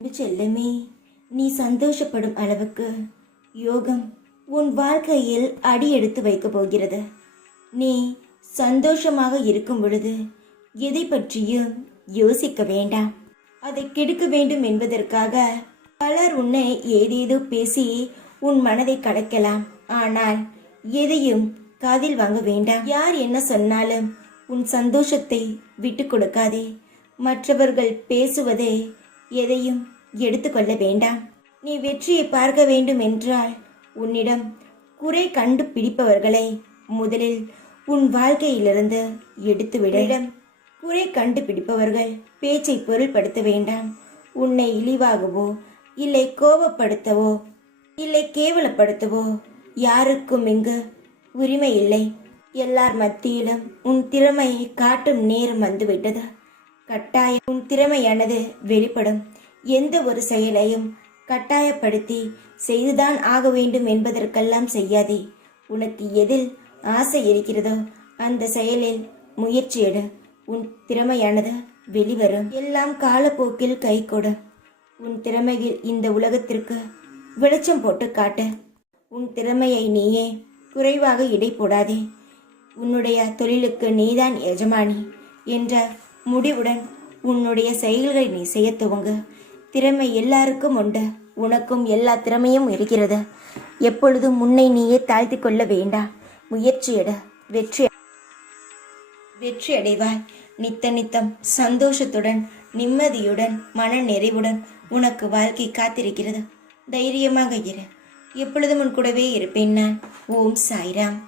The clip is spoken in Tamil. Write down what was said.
அன்பு செல்லமே, நீ சந்தோஷப்படும் அளவுக்கு யோகம் உன் வாழ்க்கையில் அடி எடுத்து வைக்கப் போகிறது. நீ சந்தோஷமாக இருக்கும் பொழுது எதை பற்றியும் யோசிக்க வேண்டாம். அதை கெடுக்க வேண்டும் என்பதற்காக பலர் உன்னை ஏதேதோ பேசி உன் மனதை கடக்கலாம். ஆனால் எதையும் காதில் வாங்க வேண்டாம். யார் என்ன சொன்னாலும் உன் சந்தோஷத்தை விட்டு கொடுக்காதே. மற்றவர்கள் பேசுவதை எதையும் எடுத்துக்கொள்ள வேண்டாம். நீ வெற்றியை பார்க்க வேண்டும் என்றால் உன்னிடம் குறை கண்டுபிடிப்பவர்களை முதலில் உன் வாழ்க்கையிலிருந்து எடுத்துவிட. குறை கண்டுபிடிப்பவர்கள் பேச்சை பொருள்படுத்த வேண்டாம். உன்னை இழிவாகவோ இல்லை கோபப்படுத்தவோ இல்லை கேவலப்படுத்தவோ யாருக்கும் இங்கு உரிமை இல்லை. எல்லார் மத்தியிலும் உன் திறமையை காட்டும் நேரம் வந்துவிட்டது. கட்டாயம் உன் திறமையானது வெளிப்படும். எந்த ஒரு செயலையும் கட்டாயப்படுத்தி செய்துதான் ஆக வேண்டும் என்பதற்கெல்லாம் செய்யாதே. உனக்கு எதில் ஆசை இருக்கிறதோ அந்த செயலில் முயற்சி எடு. உன் திறமையானது வெளிவரும். எல்லாம் காலப்போக்கில் கை கொடு. உன் திறமையில் இந்த உலகத்திற்கு வெளிச்சம் போட்டு காட்டு. உன் திறமையை நீயே குறைவாக இடை போடாதே. உன்னுடைய தொழிலுக்கு நீதான் எஜமானி என்ற முடிவுடன் உன்னுடைய செயல்களை நீ செய்ய துவங்கு. திறமை எல்லாருக்கும் உண்டு. உனக்கும் எல்லா திறமையும் இருக்கிறது. எப்பொழுதும் முன்னை நீயே தாழ்த்தி கொள்ள வேண்டாம். முயற்சியிட வெற்றி அடைவாய். நித்தம் சந்தோஷத்துடன் நிம்மதியுடன் மன நிறைவுடன் உனக்கு வாழ்க்கை காத்திருக்கிறது. தைரியமாக இரு. எப்பொழுதும் உன் கூடவே இருப்பேன் நான். ஓம் சாய்ராம்.